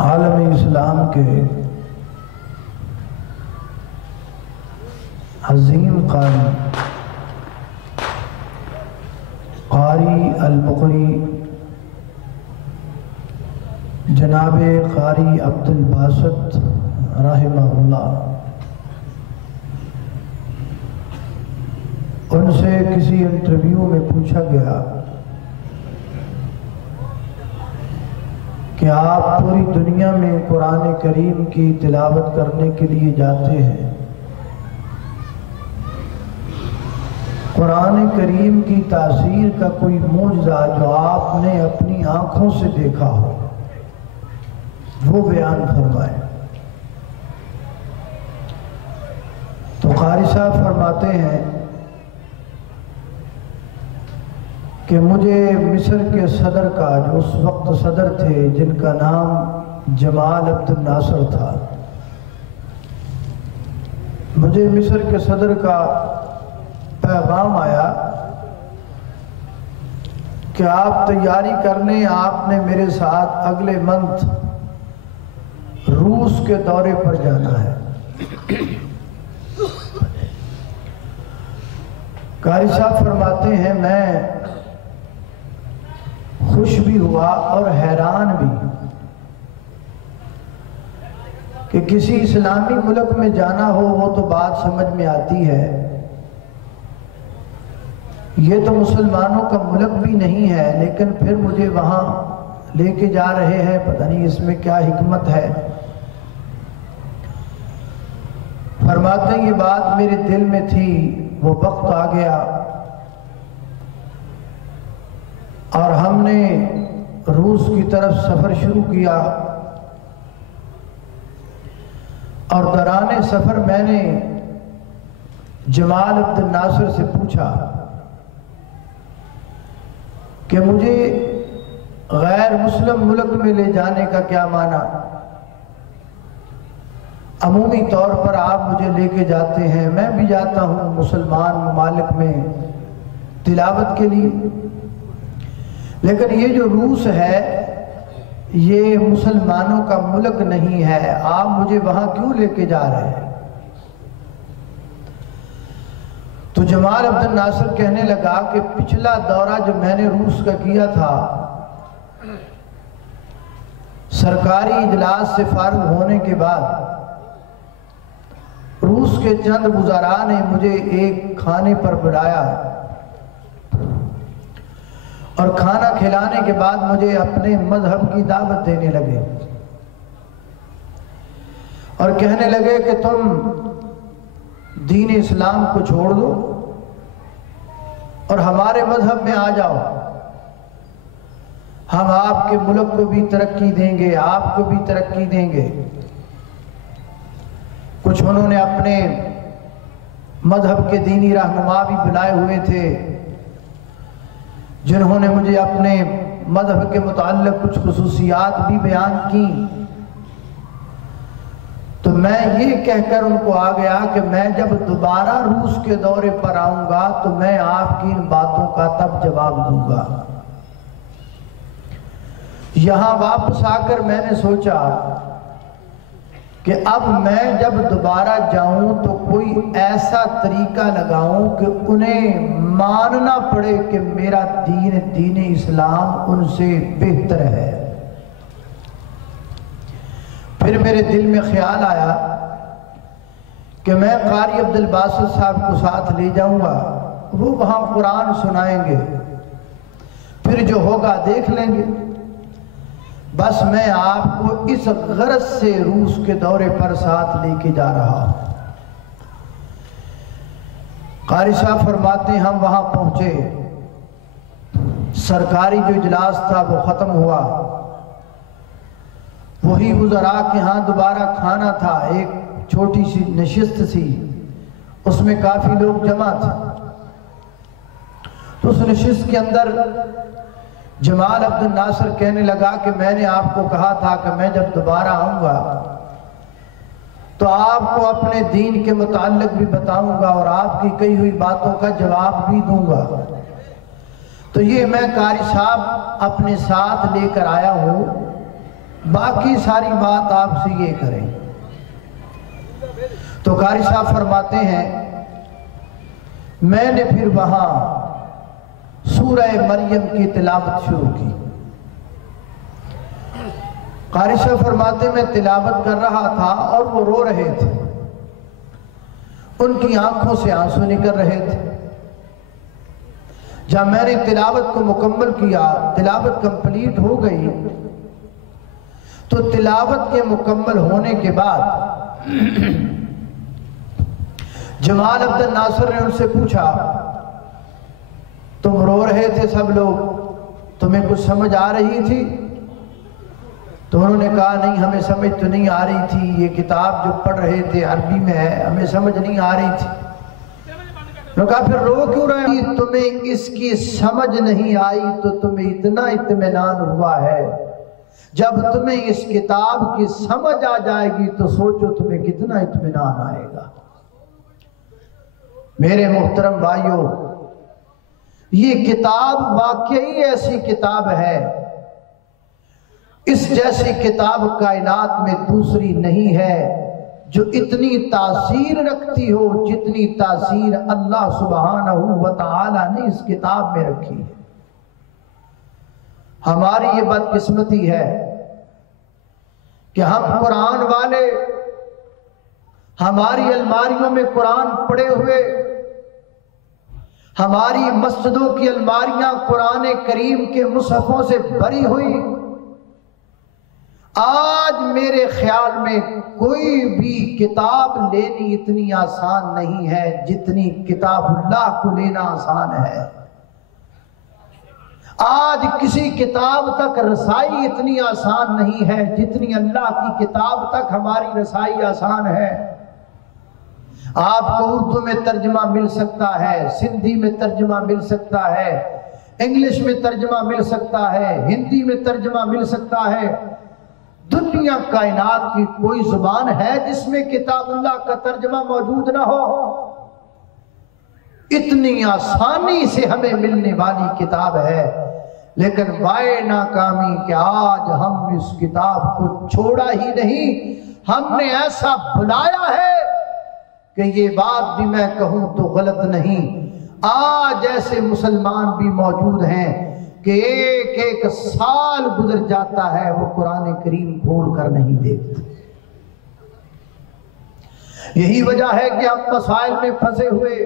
आलम इस्लाम के अज़ीम कारी अल-मुक़री जनाब कारी अब्दुल बासित रहमहुल्लाह, उनसे किसी इंटरव्यू में पूछा गया कि आप पूरी दुनिया में कुरान करीम की तिलावत करने के लिए जाते हैं, कुरान करीम की तासीर का कोई मौजज़ा जो आपने अपनी आंखों से देखा हो वो बयान फरमाए। तो कारी साहब फरमाते हैं कि मुझे मिस्र के सदर का, जो उस वक्त सदर थे जिनका नाम जमाल अब्दुल नासर था, मुझे मिस्र के सदर का पैगाम आया कि आप तैयारी करने, आपने मेरे साथ अगले मंथ रूस के दौरे पर जाना है। कारी साहब फरमाते हैं मैं खुश भी हुआ और हैरान भी कि किसी इस्लामी मुल्क में जाना हो वो तो बात समझ में आती है, ये तो मुसलमानों का मुल्क भी नहीं है, लेकिन फिर मुझे वहां लेके जा रहे हैं, पता नहीं इसमें क्या हिकमत है। फरमाते हैं ये बात मेरे दिल में थी, वो वक्त आ गया और हमने रूस की तरफ सफर शुरू किया और दौरान सफर मैंने जमाल अब्दुल नासर से पूछा कि मुझे गैर मुस्लिम मुल्क में ले जाने का क्या माना। अमूमी तौर पर आप मुझे लेके जाते हैं, मैं भी जाता हूँ मुसलमान ममालिक में तिलावत के लिए, लेकिन ये जो रूस है ये मुसलमानों का मुल्क नहीं है, आप मुझे वहां क्यों लेके जा रहे हैं। तो जमाल अब्दुल नासर कहने लगा कि पिछला दौरा जो मैंने रूस का किया था, सरकारी इजलास से फारिग होने के बाद रूस के चंद वुज़रा ने मुझे एक खाने पर बुलाया और खाना खिलाने के बाद मुझे अपने मजहब की दावत देने लगे और कहने लगे कि तुम दीन इस्लाम को छोड़ दो और हमारे मजहब में आ जाओ, हम आपके मुल्क को भी तरक्की देंगे, आपको भी तरक्की देंगे। कुछ उन्होंने अपने मजहब के दीनी रहनुमा भी बुलाए हुए थे जिन्होंने मुझे अपने मजहब के मुताल्लिक़ कुछ खुसूसियात भी बयान की। तो मैं ये कहकर उनको आ गया कि मैं जब दोबारा रूस के दौरे पर आऊंगा तो मैं आपकी इन बातों का तब जवाब दूंगा। यहां वापस आकर मैंने सोचा कि अब मैं जब दोबारा जाऊं तो कोई ऐसा तरीका लगाऊं कि उन्हें मानना पड़े कि मेरा दीन इस्लाम उनसे बेहतर है। फिर मेरे दिल में ख्याल आया कि मैं कारी अब्दुल बासित साहब को साथ ले जाऊंगा, वो वहां कुरान सुनाएंगे, फिर जो होगा देख लेंगे। बस मैं आपको इस गरज से रूस के दौरे पर साथ लेके जा रहा हूं। कारी साहब फरमाते हैं हम वहां पहुंचे, सरकारी जो इजलास था वो खत्म हुआ, वही वुज़रा के यहाँ दोबारा खाना था, एक छोटी सी नशिस्त थी, उसमें काफी लोग जमा थे। तो उस नशिस्त के अंदर जमाल अब्दुल नासर कहने लगा कि मैंने आपको कहा था कि मैं जब दोबारा आऊंगा तो आपको अपने दीन के मुताल्लिक़ भी बताऊंगा और आपकी कही हुई बातों का जवाब भी दूंगा। तो ये मैं कारी साहब अपने साथ लेकर आया हूं, बाकी सारी बात आपसे ये करें। तो कारी साहब फरमाते हैं, मैंने फिर वहां सूरह मरियम की तिलावत शुरू की। कारी साहब फरमाते मैं तिलावत कर रहा था और वो रो रहे थे, उनकी आंखों से आंसू निकल रहे थे। जब मैंने तिलावत को मुकम्मल किया, तिलावत कंप्लीट हो गई, तो तिलावत के मुकम्मल होने के बाद जमाल अब्दुल नासिर ने उनसे पूछा, तुम रो रहे थे सब लोग, तुम्हें कुछ समझ आ रही थी? तो उन्होंने कहा नहीं, हमें समझ तो नहीं आ रही थी, ये किताब जो पढ़ रहे थे अरबी में है, हमें समझ नहीं आ रही थी। उन्होंने कहा फिर रो क्यों रहे? तुम्हें इसकी समझ नहीं आई तो तुम्हें इतना इत्मीनान हुआ है, जब तुम्हें इस किताब की समझ आ जाएगी तो सोचो तुम्हें कितना इत्मीनान आएगा। मेरे मोहतरम भाइयों, ये किताब वाकई ऐसी किताब है, इस जैसी किताब कायनात में दूसरी नहीं है जो इतनी तासीर रखती हो जितनी तासीर अल्लाह सुब्हानहू व तआला ने इस किताब में रखी है। हमारी ये बदकिस्मती है कि हम कुरान वाले, हमारी अलमारियों में कुरान पड़े हुए, हमारी मस्जिदों की अलमारियां कुरान करीम के मुसहफों से भरी हुई। आज मेरे ख्याल में कोई भी किताब लेनी इतनी आसान नहीं है जितनी किताबुल्लाह को लेना आसान है। आज किसी किताब तक रसाई इतनी आसान नहीं है जितनी अल्लाह की किताब तक हमारी रसाई आसान है। आपको उर्दू में तर्जमा मिल सकता है, सिंधी में तर्जमा मिल सकता है, इंग्लिश में तर्जमा मिल सकता है, हिंदी में तर्जमा मिल सकता है। दुनिया कायनात की कोई जुबान है जिसमें किताबुल्लाह का तर्जमा मौजूद ना हो। इतनी आसानी से हमें मिलने वाली किताब है, लेकिन वाए नाकामी कि आज हम इस किताब को छोड़ा ही नहीं, हमने ऐसा भुलाया है कि ये बात भी मैं कहूं तो गलत नहीं। आज ऐसे मुसलमान भी मौजूद हैं कि एक एक साल गुजर जाता है वो कुरान करीम खोल कर नहीं देखते। यही वजह है कि हम मसाइल में फंसे हुए